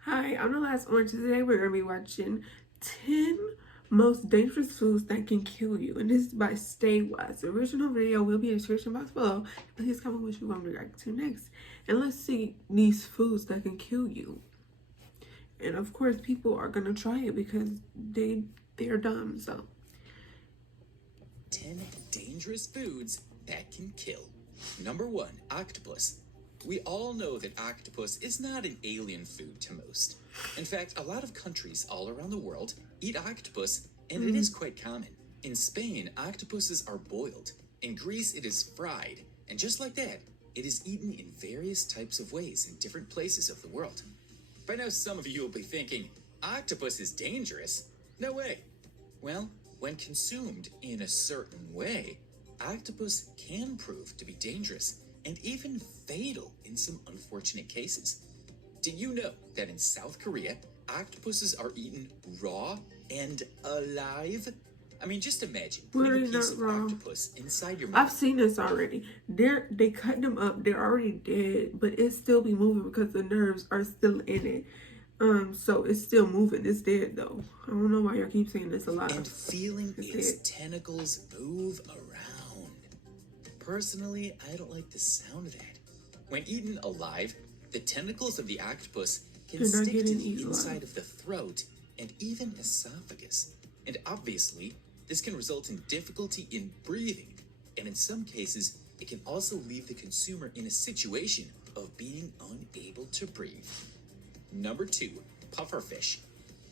Hi, I'm the last orange. Today we're going to be watching 10 most dangerous foods that can kill you. And this is by Stay West. The original video will be in the description box below. Please comment what you want me to react to next. And let's see these foods that can kill you. And of course, people are going to try it because they're dumb. So 10 dangerous foods that can kill. Number 1, octopus. We all know that octopus is not an alien food to most. In fact, a lot of countries all around the world eat octopus, and it is quite common. In Spain, octopuses are boiled. In Greece, it is fried. And just like that, it is eaten in various types of ways in different places of the world. By now, some of you will be thinking, octopus is dangerous. No way. Well, when consumed in a certain way, octopus can prove to be dangerous and even fatal in some unfortunate cases. Did you know that in South Korea, octopuses are eaten raw and alive? I mean, just imagine putting a piece of octopus inside your mouth. I've seen this already. They cut them up. They're already dead, but it still be moving because the nerves are still in it. So it's still moving. It's dead though. I don't know why y'all keep saying this a lot. And feeling its tentacles move around. Personally, I don't like the sound of that. When eaten alive, the tentacles of the octopus can stick to the inside of the throat and even esophagus. And obviously, this can result in difficulty in breathing. And in some cases, it can also leave the consumer in a situation of being unable to breathe. Number 2, pufferfish.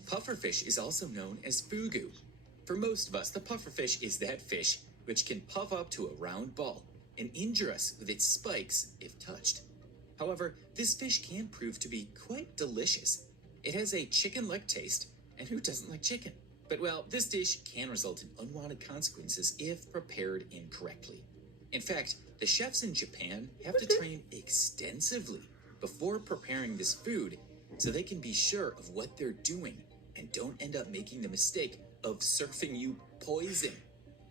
Pufferfish is also known as fugu. For most of us, the pufferfish is that fish which can puff up to a round ball and injure us with its spikes if touched. However, this fish can prove to be quite delicious. It has a chicken-like taste, and who doesn't like chicken? But well, this dish can result in unwanted consequences if prepared incorrectly. In fact, the chefs in Japan have to train extensively before preparing this food so they can be sure of what they're doing and don't end up making the mistake of serving you poison.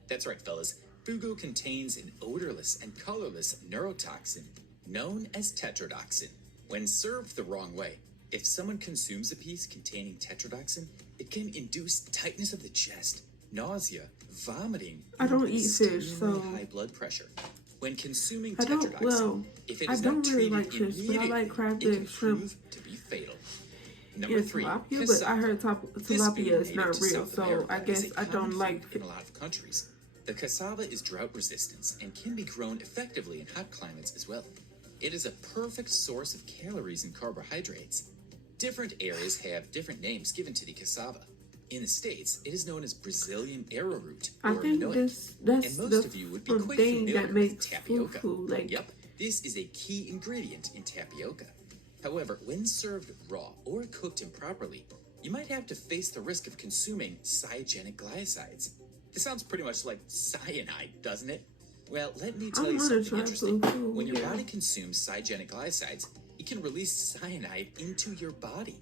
That's right, fellas. Fugu contains an odorless and colorless neurotoxin known as tetrodotoxin. When served the wrong way, if someone consumes a piece containing tetrodotoxin, it can induce tightness of the chest, nausea, vomiting, I don't eat fish, so high blood pressure. When consuming tetrodotoxin, if it is I don't not really treated like fish, but I like crabfish, shrimp, to be fatal. Number 3, tilapia, but I heard tilapia is not real, so I guess I don't like it. In a lot of countries, the cassava is drought resistant and can be grown effectively in hot climates as well. It is a perfect source of calories and carbohydrates. Different areas have different names given to the cassava. In the States, it is known as Brazilian arrowroot or manoic, and most of you would be quite familiar with tapioca. Yep, this is a key ingredient in tapioca. However, when served raw or cooked improperly, you might have to face the risk of consuming cyanogenic glycosides. This sounds pretty much like cyanide, doesn't it? Well, let me tell you something interesting. When your body consumes cyanogenic glycosides, it can release cyanide into your body.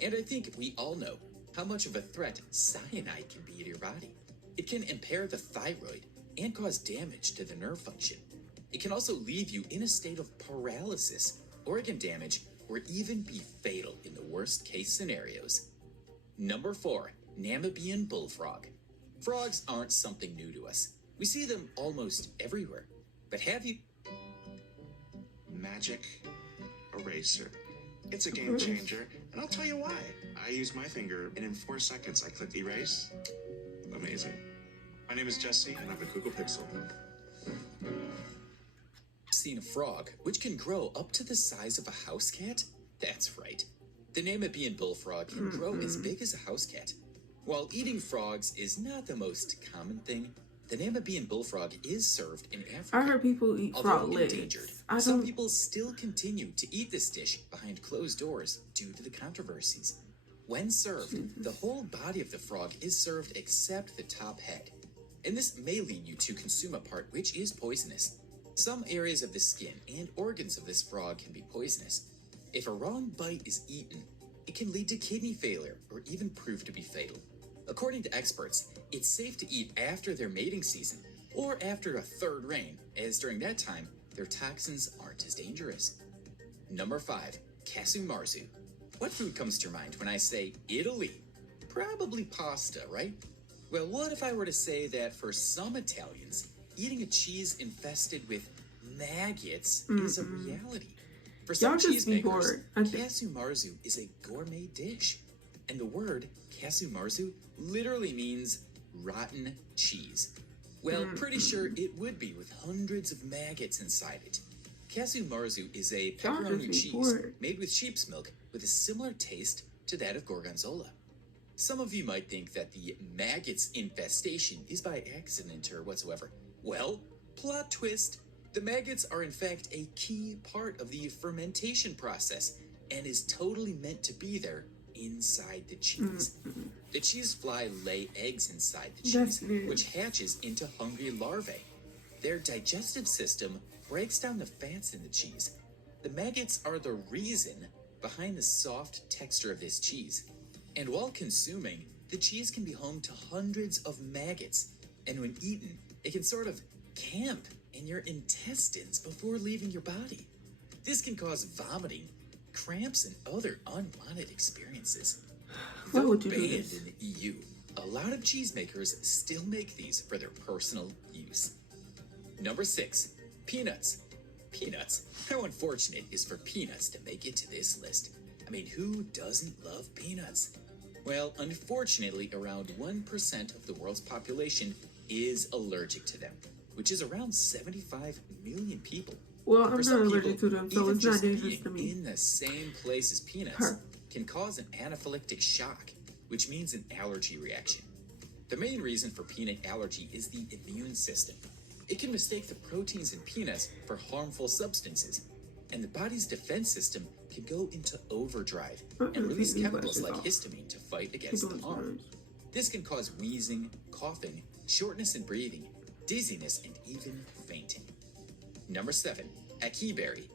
And I think we all know how much of a threat cyanide can be to your body. It can impair the thyroid and cause damage to the nerve function. It can also leave you in a state of paralysis, organ damage, or even be fatal in the worst case scenarios. Number 4, Namibian bullfrog. Frogs aren't something new to us. We see them almost everywhere. But have you? Magic eraser. It's a game changer, and I'll tell you why. I use my finger, and in 4 seconds, I click erase. Amazing. My name is Jesse, and I'm a Google Pixel. Seen a frog which can grow up to the size of a house cat? That's right. The Namibian bullfrog can grow as big as a house cat. While eating frogs is not the most common thing, the Namibian bullfrog is served in Africa. I heard people eat frog legs. Endangered, some people still continue to eat this dish behind closed doors due to the controversies. When served, the whole body of the frog is served except the top head. And this may lead you to consume a part which is poisonous. Some areas of the skin and organs of this frog can be poisonous. If a wrong bite is eaten, it can lead to kidney failure or even prove to be fatal. According to experts, it's safe to eat after their mating season, or after a third rain, as during that time, their toxins aren't as dangerous. Number 5. Casu marzu. What food comes to your mind when I say Italy? Probably pasta, right? Well, what if I were to say that for some Italians, eating a cheese infested with maggots is a reality? For some Y'all just be cheesemakers, bored. casu marzu is a gourmet dish. And the word casu marzu literally means rotten cheese. Well, pretty sure it would be with hundreds of maggots inside it. Casu marzu is a pepperoni cheese made with sheep's milk with a similar taste to that of gorgonzola. Some of you might think that the maggots infestation is by accident or whatsoever. Well, plot twist. The maggots are in fact a key part of the fermentation process and is totally meant to be there inside the cheese. The cheese fly lay eggs inside the cheese, which hatches into hungry larvae. Their digestive system breaks down the fats in the cheese. The maggots are the reason behind the soft texture of this cheese. And while consuming, the cheese can be home to hundreds of maggots, and when eaten, it can sort of camp in your intestines before leaving your body. This can cause vomiting, cramps, and other unwanted experiences. Why Though would you do banned this? in the EU, a lot of cheesemakers still make these for their personal use. Number 6. Peanuts. Peanuts. How unfortunate is for peanuts to make it to this list. I mean, who doesn't love peanuts? Well, unfortunately, around 1% of the world's population is allergic to them, which is around 75 million people. Well, I'm For not some allergic people, to them, so even it's not just dangerous being to me. in the same place as peanuts can cause an anaphylactic shock, which means an allergy reaction. The main reason for peanut allergy is the immune system. It can mistake the proteins in peanuts for harmful substances, and the body's defense system can go into overdrive and release chemicals like histamine to fight against the harm. This can cause wheezing, coughing, shortness in breathing, dizziness, and even fainting. Number 7. Ackee berry.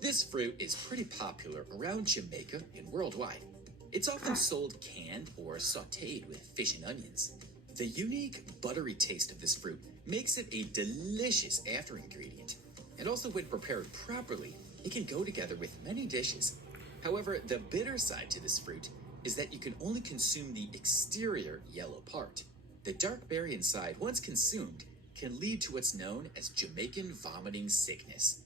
This fruit is pretty popular around Jamaica and worldwide. It's often sold canned or sautéed with fish and onions. The unique buttery taste of this fruit makes it a delicious after ingredient, and also when prepared properly, it can go together with many dishes. However, the bitter side to this fruit is that you can only consume the exterior yellow part. The dark berry inside, once consumed, can lead to what's known as Jamaican vomiting sickness.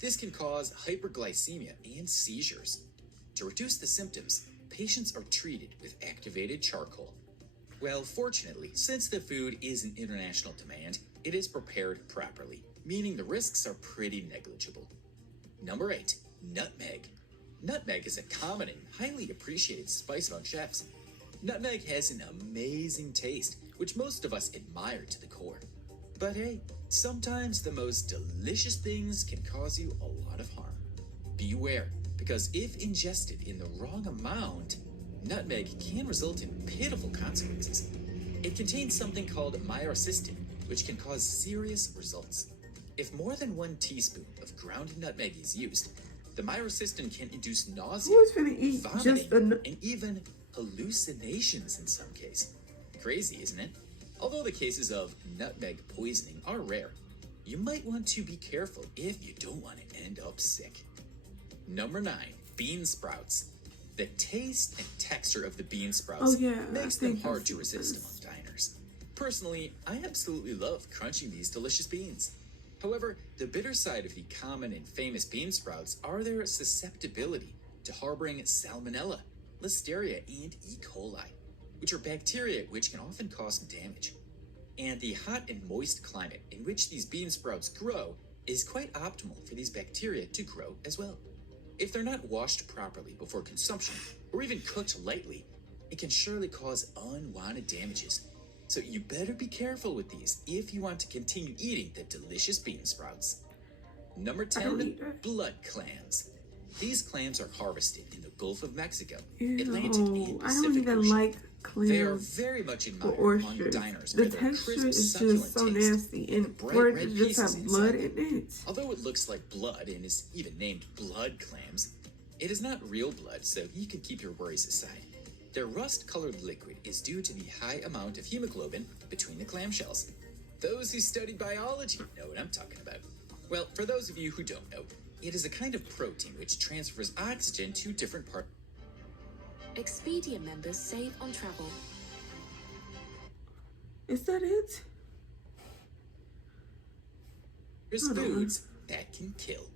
This can cause hyperglycemia and seizures. To reduce the symptoms, patients are treated with activated charcoal. Well, fortunately, since the food is in international demand, it is prepared properly, meaning the risks are pretty negligible. Number 8. Nutmeg. Nutmeg is a common and highly appreciated spice among chefs. Nutmeg has an amazing taste, which most of us admire to the core. But hey, sometimes the most delicious things can cause you a lot of harm. Beware, because if ingested in the wrong amount, nutmeg can result in pitiful consequences. It contains something called myristicin, which can cause serious results. If more than 1 teaspoon of ground nutmeg is used, the myristicin can induce nausea, Who's gonna eat vomiting, just and even hallucinations in some cases. Crazy, isn't it? Although the cases of nutmeg poisoning are rare, you might want to be careful if you don't want to end up sick. Number 9. Bean sprouts. The taste and texture of the bean sprouts makes them hard to resist among diners. Personally, I absolutely love crunching these delicious beans. However, the bitter side of the common and famous bean sprouts are their susceptibility to harboring Salmonella, Listeria, and E. coli, which are bacteria which can often cause damage. And the hot and moist climate in which these bean sprouts grow is quite optimal for these bacteria to grow as well. If they're not washed properly before consumption, or even cooked lightly, it can surely cause unwanted damages. So you better be careful with these if you want to continue eating the delicious bean sprouts. Number 10. Blood clams. These clams are harvested in the Gulf of Mexico, Atlantic, and Pacific I don't even Ocean. like clams. They are very much admired on diners The for their texture crisp, is succulent just so taste, nasty, and bright for it red to just pieces have blood inside. in it. Although it looks like blood and is even named blood clams, it is not real blood, so you can keep your worries aside. Their rust-colored liquid is due to the high amount of hemoglobin between the clamshells. Those who study biology know what I'm talking about. Well, for those of you who don't know, it is a kind of protein which transfers oxygen to different parts. Expedia members save on travel. Is that it? There's foods that can kill.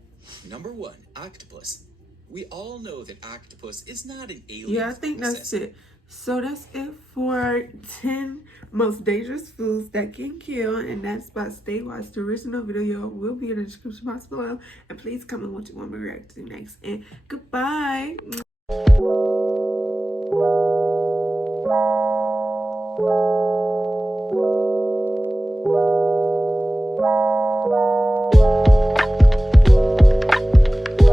Number 1, octopus. We all know that octopus is not an alien. Yeah, I think that's it. So that's it for 10 most dangerous foods that can kill, and that's by Stay Watch. The original video will be in the description box below, and please comment what you want me to react to next. And goodbye.